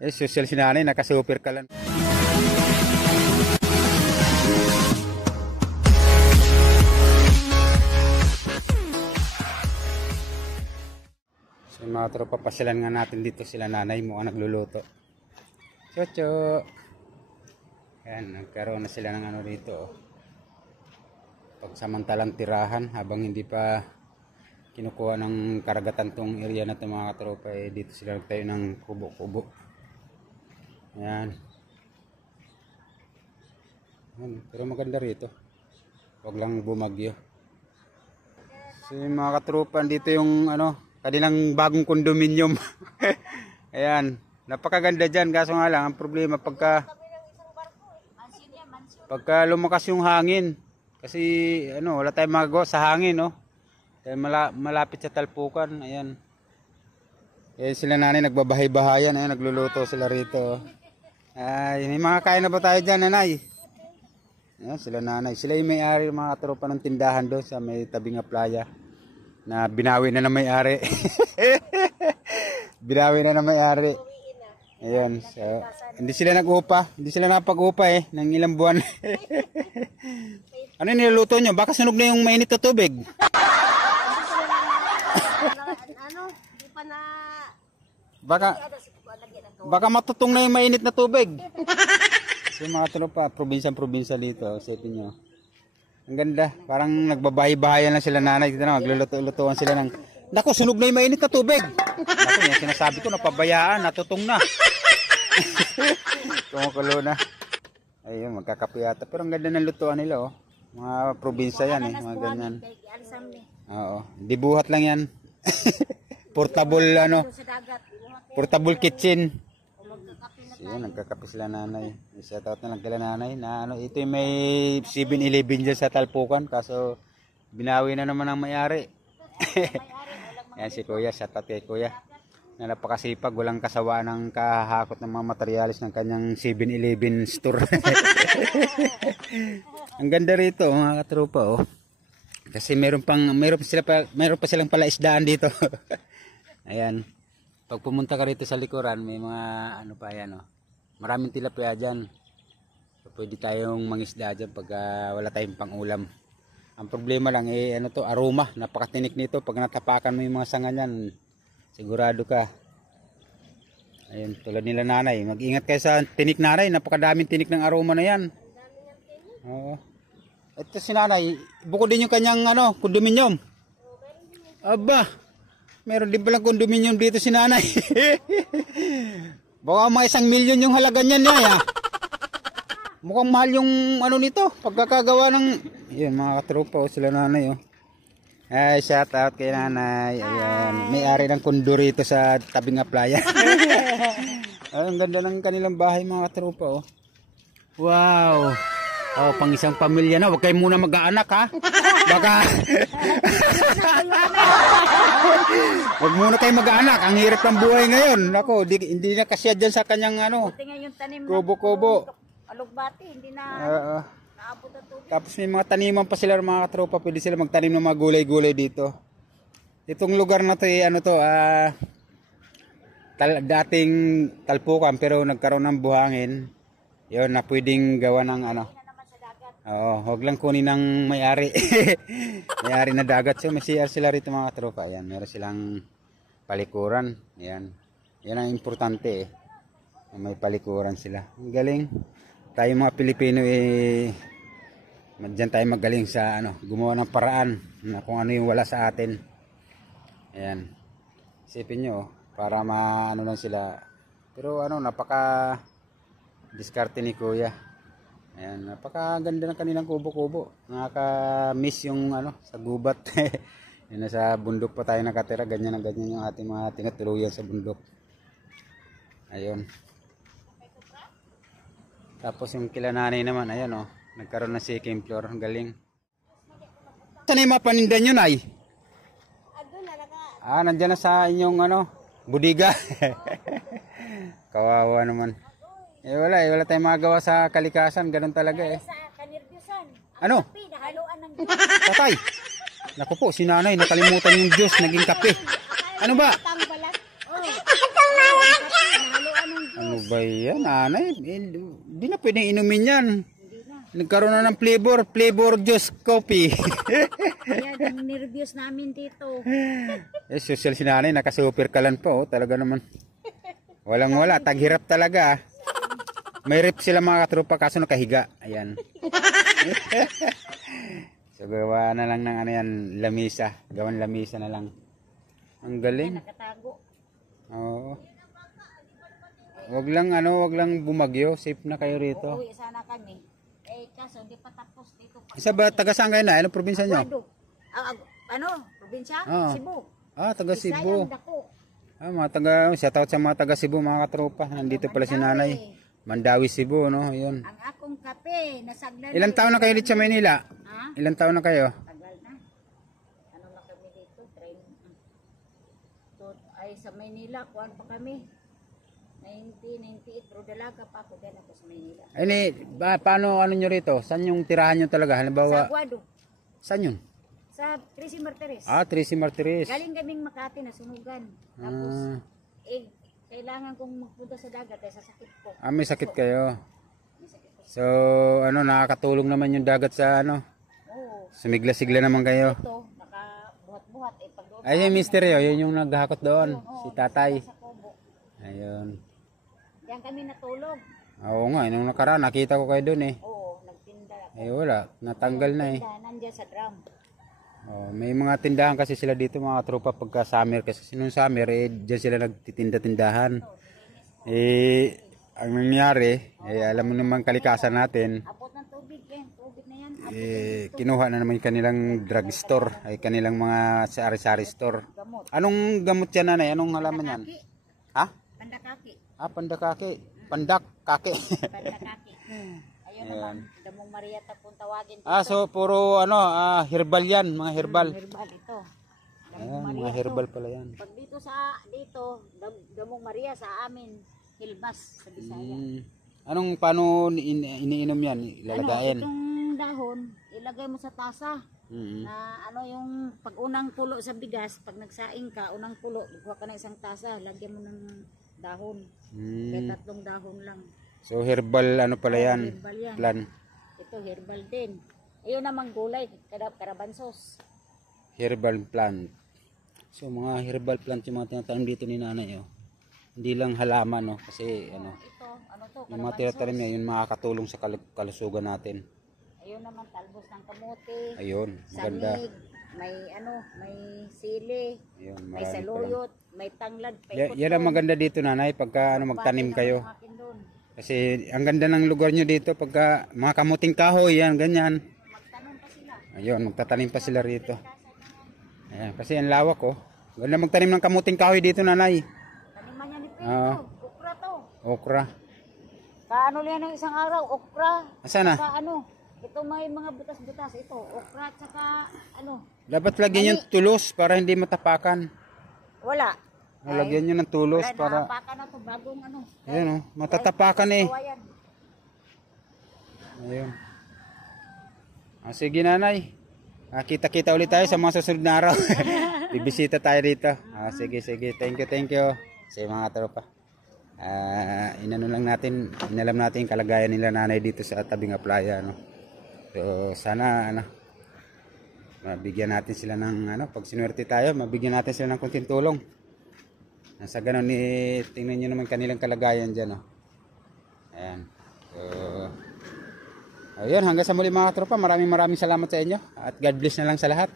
Social si nanay, nakasuper ka lang. So mga tropa, pasyalan nga natin dito sila nanay mo ang nagluluto. Chocho. Ayan, nagkaroon na sila ng ano dito. Pagsamantalang tirahan habang hindi pa kinukuha ng karagatan tong area na ito mga katropa, dito sila nagtayo ng kubo-kubo. Ayan. Ayan. Pero maganda rito. Huwag lang bumagyo. So yung mga katropa, dito yung kanilang bagong kondominium. Ayan. Napakaganda dyan. Kaso nga lang, ang problema pagka lumakas yung hangin. Kasi wala tayong magagawa sa hangin, no? Dahil malapit sa talpukan. Ayan. Ayan sila nanay, nagbabahay-bahayan. Ayan, nagluluto sila rito. Ay, may mga kain na ba tayo dyan, nanay? Ayan, sila nanay. Sila yung may-ari, mga katropa ng tindahan doon sa may tabing nga playa. Na binawi na ng may-ari. Binawi na ng may-ari. Ayan. So, hindi sila nag-upa. Hindi sila napag-upa ng ilang buwan. Ano niluluto nyo? Baka sunog na yung mainit na tubig. Baka matutong na yung mainit na tubig. So mga tropa, probinsya-probinsya dito. Isipin nyo. Ang ganda. Parang nagbabahay-bahayan lang sila nanay. Dito na, magluluto-lutuan sila ng... Naku, sunog na yung mainit na tubig. Naku, yung sinasabi ko, napabayaan, natutong na. Kumukulo na. Ayun, magkakape yata. Pero ang ganda ng lutuan nila, oh. Mga probinsya yan, mga ganyan. Oo, di buhat lang yan. Portable, portable kitchen. So, yun, nagkakape sila nanay. Shoutout na lang kila nanay na ito yung may 7-Eleven dyan sa talpukan. Kaso, binawi na naman ang may-ari. Yan si kuya, shoutout kay kuya. Na napakasipag, walang kasawaan ng kahakot ng mga materialis ng kanyang 7-Eleven store. Ang ganda rito mga katropa, oh. Kasi meron pa silang pala isdaan dito. Ayan. Pag pumunta ka rito sa likuran, may mga pa yan, oh. Maraming tilapia diyan. So, pwede tayong mangisda diyan pag wala tayong pang-ulam. Ang problema lang aroma, napakatinik nito pag natapakan mo yung mga sanga niyan. Sigurado ka. Ayun, tulad nila nanay. Mag-ingat kayo sa tinik nanay. Napakadaming tinik ng aroma na yan. Oo. Ito si nanay. Bukod din yung kanyang kondominium. Aba. Meron din palang kondominium dito si nanay. Baka mga 1 milyon yung halaga niyan niya. Mukhang mahal yung nito. Pagkakagawa ng... Ayan mga katropa. Sila nanay. Ay, shout out kay nanay. Ayan, may-ari ng kondo rito sa tabing nga playa. Ay, ang ganda ng kanilang bahay mga katropa, oh. Wow. Oh, pang isang pamilya na. Huwag kayo muna mag-aanak, ha. Baka huwag muna kayo mag-aanak. Ang hirap ng buhay ngayon. Nako, hindi na kasya dyan sa kanyang kubo-kubo. Alugbati, hindi na naabot na tubig. Tapos may mga taniman pa sila mga katropa. Pwede sila magtanim ng mga gulay-gulay dito. Itong lugar na to dating talpukan pero nagkaroon ng buhangin. Yun na pwedeng gawa ng Oo, huwag lang kunin ng may-ari. May-ari na dagat. So may CR sila rito mga katropa. Ayan, meron silang palikuran. Ayan. Yan ang importante, may palikuran sila. Ang galing. Tayo mga Pilipino dyan tayo magaling sa gumawa ng paraan na kung ano yung wala sa atin. Ayan. Isipin nyo, para lang sila. Pero napaka diskarte ni kuya. Ayan, napakaganda ng kanilang kubo-kubo. Nakaka-miss yung sa gubat. Yun, nasa bundok pa tayo nakatira. Ganyan na ganyan yung ating mga tinatuluyan sa bundok. Ayun. Tapos yung kila nanay naman, ayan nagkaroon na second floor. Ang galing. Saan yung mga paninda nyo, nay? Nandyan na sa inyong budiga. Kawawa naman. Wala tayong magawa sa kalikasan, ganun talaga Sa kanirbyusan. Ano? Nahaluan ng Tatay. Naku po, si nanay, nakalimutan yung juice, naging kape. Ano ba? tangbalat. Ano Abay yan, nanay. Hindi na pwedeng inumin yan. Hindi na. Nagkaroon na ng flavor juice coffee. Kaya yung nervyos namin dito. Social si nanay, nakasuper kalan pa oh. Talaga naman. Walang wala, taghirap talaga. May rip sila mga katropa kaso nakahiga. Ayan. So gawa na lang ng ano yan, lamisa. Gawan lamisa na lang. Ang galing. Nakatago. Oo. Wag lang bumagyo. Safe na kayo rito. Uuwi sana kami. Kaso hindi pa tapos dito. Isa ba, taga saan kayo na? Anong probinsya nyo? Aguado. Probinsya? Ah. Cebu. Taga Cebu. Bisayang dako. Shoutout sa mga taga Cebu, mga katropa. Nandito pala si nanay. Mandawi, Cebu, no? Ayun. Ang akong kape, nasaglan. Ilang taon na kayo dito sa Manila? Ha? Ilang taon na kayo? Tagal na. Ano na kami dito? Ay, sa Maynila, kuwan pa kami. 1998, pero dalaga pa ako dyan ako sa Maynila. Paano ano nyo rito? Saan yung tirahan nyo talaga? Sa Halimbawa, Aguado. saan yun? Sa Tracy Martires. Tracy Martires. Galing kaming Makati na sunugan. Tapos, kailangan kong magpunta sa dagat dahil sa sakit ko. May sakit kayo. May sakit ko. So, nakakatulong naman yung dagat sa Oo. sumigla-sigla naman kayo. Ito, nakabuhat-buhat. Pag doon Ayun, mister yun yung naghahakot doon. Si tatay. sa Kubo. Ayun. Diyan kami natulog. Oo nga, nung nakaraan, nakita ko kayo doon eh. Oo, nagtinda. Wala, natanggal na eh. Nandiyan sa drum. May mga tindahan kasi sila dito mga tropa pagka summer kasi nung summer diyan sila nagtitinda-tindahan. Ang nangyari, alam mo naman kalikasan natin, Abot ng tubig tubig na yan. kinuha na naman yung kanilang drugstore, ay kanilang mga sari-sari store. Gamot. Anong gamot yan nanay? Anong halaman yan? Kaki. Ha? Pandakaki. Pandakake. Pandakake. Pandakaki. Ayun naman, Damong Maria kung tawagin. So puro herbal yan, mga herbal. Herbal ito. Ayan, mga herbal pala yan. Pag dito, Damong Maria sa amin, Hilbas sa Bisaya. Paano iniinom yan? Ilalagayin? Itong dahon, ilagay mo sa tasa. Na yung pag unang pulo sa bigas, pag nagsaing ka, unang pulo, kuha ka ng isang tasa, lagyan mo ng dahon. Kaya 3 dahon lang. So herbal pala yan? Herbal yan. Plan. Ito herbal din. Ayun namang gulay, karabansos. Herbal plant. So mga herbal plant yung mga tinatanim dito ni nanay. Hindi lang halaman kasi Ito, yung mga tinatanim niya, yun makakatulong sa kalusugan natin. Ayun naman, talbos ng kamote. Ayun, maganda. Sanig, may sili, Ayun, may marami pala. saluyot, may tanglad, Yan ang maganda dito nanay pagka magtanim kayo. Akin doon. Kasi ang ganda ng lugar nyo dito pagka mga kamuting kahoy yan, ganyan. Magtanong pa sila. Ayun, magtatanim pa sila rito. Ayan, kasi ang lawak Ganda magtanim ng kamuting kahoy dito nanay. Taniman niya ni Pedro, okra to. Okra. Kaano yan ng isang araw, okra. Asan na? Ito may mga butas-butas ito, okra at saka Dapat lagyan yung tulos para hindi matapakan. Wala. Lagyan nyo ng tulos para... Napakan na to bagong Ayun matatapakan eh. kawayan. Ayun. Sige nanay. Kita-kita ulit tayo sa mga susunod na araw. Bibisita tayo dito. Sige. Thank you. Sa mga tropa. Inalam natin yung kalagayan nila nanay dito sa tabing playa. So sana mabigyan natin sila ng pag sinuwerte tayo, mabigyan natin sila ng konting tulong. Sa ganun tingnan nyo naman kanilang kalagayan dyan. Ayan. So, ayun, hanggang sa muli mga tropa. Maraming salamat sa inyo. At God bless na lang sa lahat.